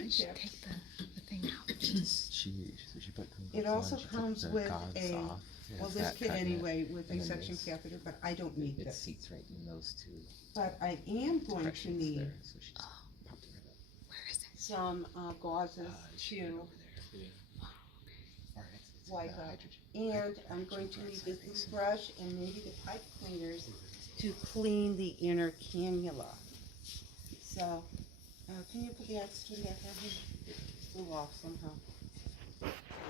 Q-tip. Take the thing out. She put It also comes with gauze a, off. well, Has this that kit cut in it. anyway, with a And then suction this. catheter, but I don't need It this. seats right in those two But I am going to depressions need there, so she just popped it right up. Where is it? some gauzes She put it to over there. Or it's wipe the up. hydrogen. And I'm going to need this little brush and maybe the pipe cleaners to clean the inner cannula. So, can you put the oxygen back on here? It flew off somehow.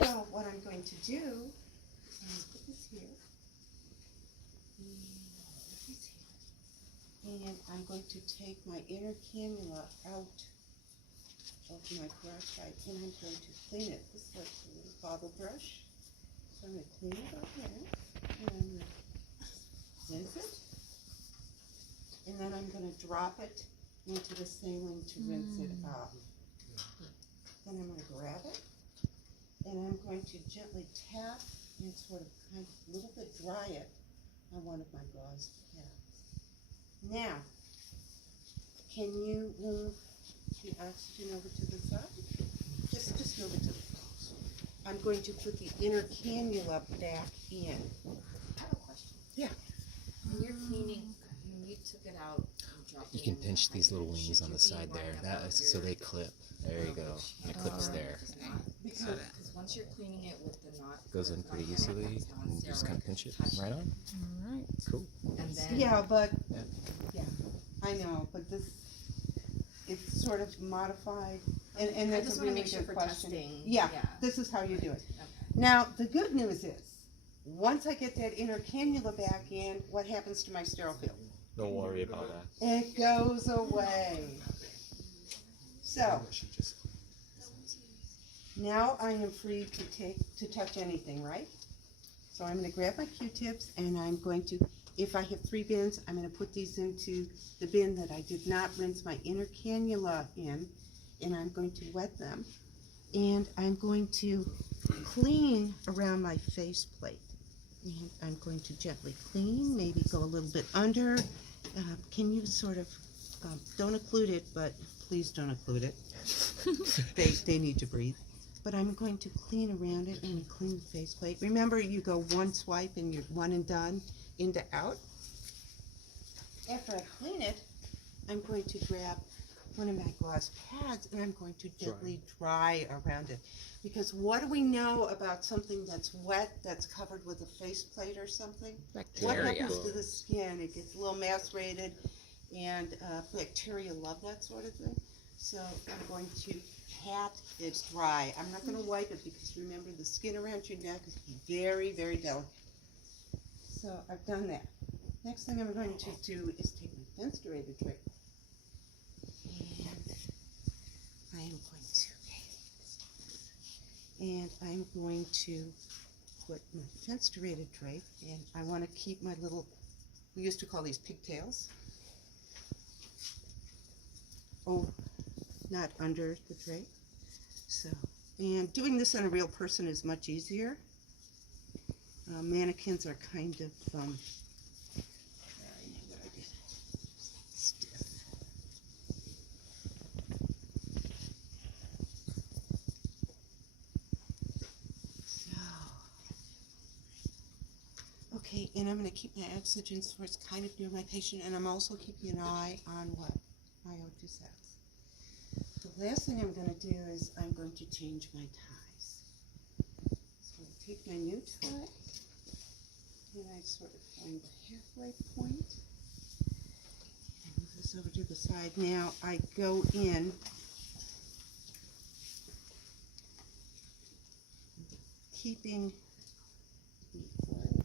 So what I'm going to do is put this here. And put this here. And I'm going to take my inner cannula out of my brush pipe and I'm going to clean it. This is like a little bottle brush. So I'm going to clean it up here. And I'm going to rinse it. And then I'm going to drop it into the saline to rinse it off. Then I'm going to grab it. And I'm going to gently tap and sort of kind of a little bit dry it on one of my gauze pads. Now, can you move the oxygen over to the side? Just move it to the side. I'm going to put the inner cannula back in. I have a question. Yeah. When you're cleaning, when you took it out and dropped You it can in the pinch these little hydration, wings on should the you be side there. worrying That about is, so your- they clip. There you go. And it clips there. Because Got it. Because once you're cleaning it with the knot, Goes in pretty easily. And you just kind of pinch it. Right on. Alright. Cool. and then yeah, but Yeah. I know, but this it's sort of modified, and I that's just a want to really make sure good for question. testing. Yeah, this is how you do it. Okay. Now the good news is, once I get that inner cannula back in, what happens to my sterile field? Don't worry about that. It goes away. So now I am free to touch anything, right? So I'm going to grab my Q-tips and I'm going to, if I have 3 bins, I'm going to put these into the bin that I did not rinse my inner cannula in, and I'm going to wet them. And I'm going to clean around my faceplate. And I'm going to gently clean, maybe go a little bit under. Can you sort of, don't occlude it, but please don't occlude it. They need to breathe. But I'm going to clean around it and clean the faceplate. Remember, you go one swipe and you're one and done, into out. After I clean it, I'm going to grab one of my gauze pads and I'm going to gently dry around it. Because what do we know about something that's wet, that's covered with a faceplate or something? What Bacteria. happens to the skin? It gets a little macerated, and bacteria love that sort of thing. So I'm going to pat it dry. I'm not going to wipe it because remember the skin around your neck is very, very delicate. So I've done that. Next thing I'm going to do is take my fenstrated drape. And I'm going to put my fenstrated drape, and I want to keep my little, we used to call these pigtails. Oh, not under the drape. So, and doing this on a real person is much easier. Mannequins are kind of, I know what I did. Stiff. Okay, and I'm going to keep my oxygen source kind of near my patient, and I'm also keeping an eye on what my O2 says. The last thing I'm going to do is I'm going to change my ties. So I take my new tie, and I sort of find the halfway point, and move this over to the side. Now I go in keeping the old,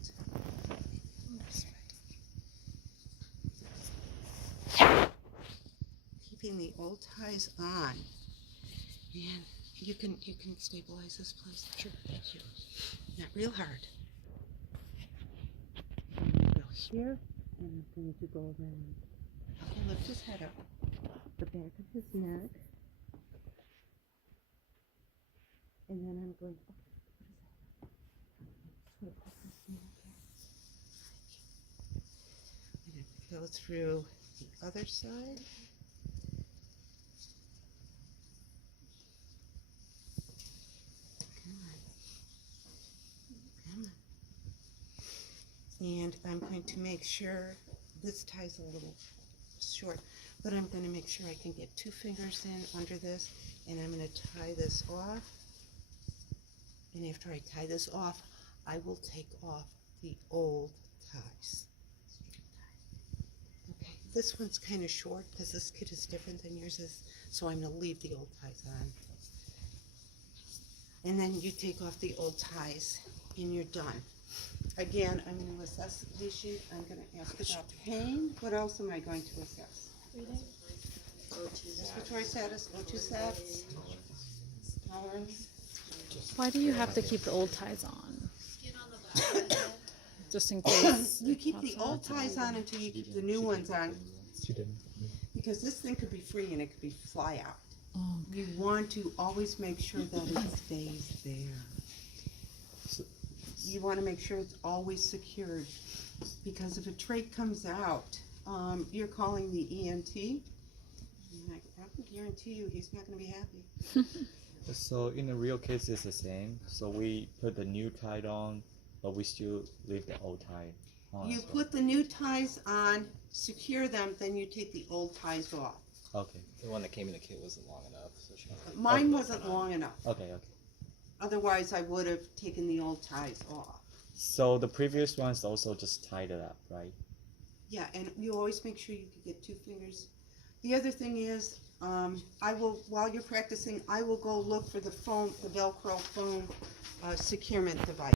keeping the old ties on, and you can stabilize this, please. Sure. Thank you. Not real hard. I'm going to go here, and I'm going to go around. I'll lift his head up, the back of his neck, and then I'm going to. I'm going to go through the other side. And I'm going to make sure, this tie's a little short, but I'm going to make sure I can get 2 fingers in under this, and I'm going to tie this off. And after I tie this off, I will take off the old ties. Okay, this one's kind of short because this kit is different than yours is, so I'm going to leave the old ties on. And then you take off the old ties and you're done. Again, I'm going to assess the patient. I'm going to ask about pain. What else am I going to assess? Respiratory status, O2 sats, tolerance. Why do you have to keep the old ties on? Just in case. You keep the old ties on until you keep the new ones on, because this thing could be free and it could be fly out. Oh, You want to always make sure that it stays there. You want to make sure it's always secured, because if a trach comes out, you're calling the ENT, and I can guarantee you he's not going to be happy. So in the real case, it's the same. So we put the new tie on, but we still leave the old tie on. You as well. put the new ties on, secure them, then you take the old ties off. Okay. The one that came in the kit wasn't long enough, so she Mine wasn't long enough. Okay. Otherwise, I would have taken the old ties off. So the previous ones also just tied it up, right? Yeah, and you always make sure you can get 2 fingers. The other thing is, I will, while you're practicing, I will go look for the foam, the Velcro foam securement device.